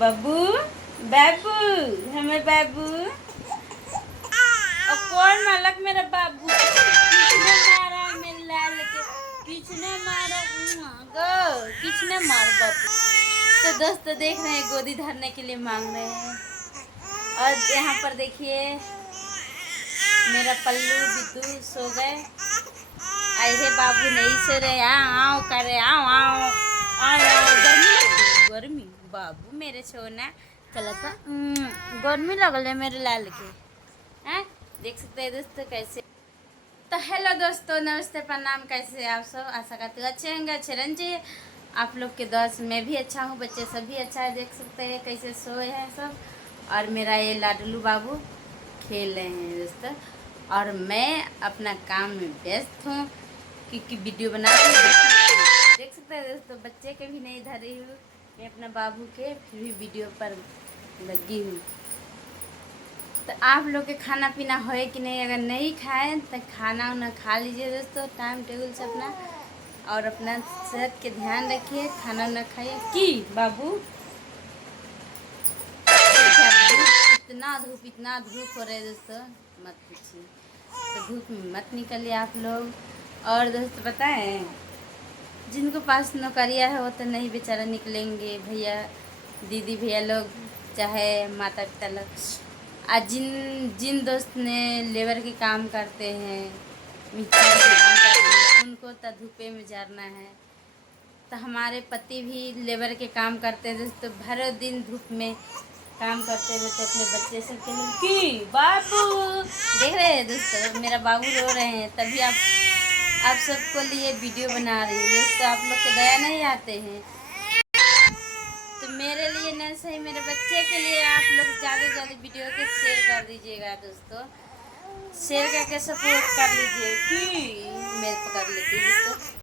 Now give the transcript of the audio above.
बाबू बाबू हमें बाबू और कौन मालक मेरा बाबू किसने मारा मेरे लाल के किसने मारा गो किसने मार बाबू। तो दोस्तों देख रहे हैं गोदी धरने के लिए मांग रहे हैं। और यहाँ पर देखिए मेरा पल्लू बिट्टू सो गए। ऐसे बाबू नहीं सो रहे आओ करे आओ आओ आओ गर्मी बाबू मेरे सोना चला था गर्मी लगल मेरे लाल के हैं। देख सकते हैं दोस्तों कैसे। तो हेलो दोस्तों नमस्ते प्रणाम, कैसे आप सब। आशा करते अच्छे होंगे, अच्छे रहना चाहिए। आप लोग के दोस्त से मैं भी अच्छा हूँ, बच्चे सभी अच्छा है। देख सकते हैं कैसे सोए हैं सब। और मेरा ये लाडलू बाबू खेल रहे हैं दोस्तों। और मैं अपना काम में व्यस्त हूँ क्योंकि वीडियो बना रही हूँ। देख सकते हैं दोस्तों बच्चे के भी नहीं धरी हूँ मैं अपना बाबू के, फिर भी वीडियो पर लगी हूँ। तो आप लोग के खाना पीना होए कि नहीं, अगर नहीं खाए तो खाना उना खा लीजिए दोस्तों टाइम टेबल से अपना। और अपना सेहत के ध्यान रखिए, खाना उना खाइए कि बाबू। इतना धूप हो रहा है दोस्तों मत पूछिए। तो धूप में मत निकलिए आप लोग। और दोस्तों पता है जिनको पास नौकरियां है वो तो नहीं बेचारा निकलेंगे, भैया दीदी भैया लोग चाहे माता पिता लोग। आज जिन जिन दोस्त ने लेबर के काम करते हैं, मिस्त्री के काम करते हैं, उनको तो धूपे में जाना है। तो हमारे पति भी लेबर के काम करते हैं दोस्तों, भर दिन धूप में काम करते रहते अपने बच्चे सब के लिए। कि बाबू देख रहे हैं दोस्तों मेरा बाबू रो रहे हैं, तभी आप सबको लिए वीडियो बना रही हूँ दोस्तों। आप लोग के दया नहीं आते हैं तो मेरे लिए न सही मेरे बच्चे के लिए आप लोग ज़्यादा से ज़्यादा वीडियो के शेयर कर दीजिएगा दोस्तों। शेयर करके सपोर्ट कर लीजिए कि मैं पकड़ लेती हूँ दोस्तों।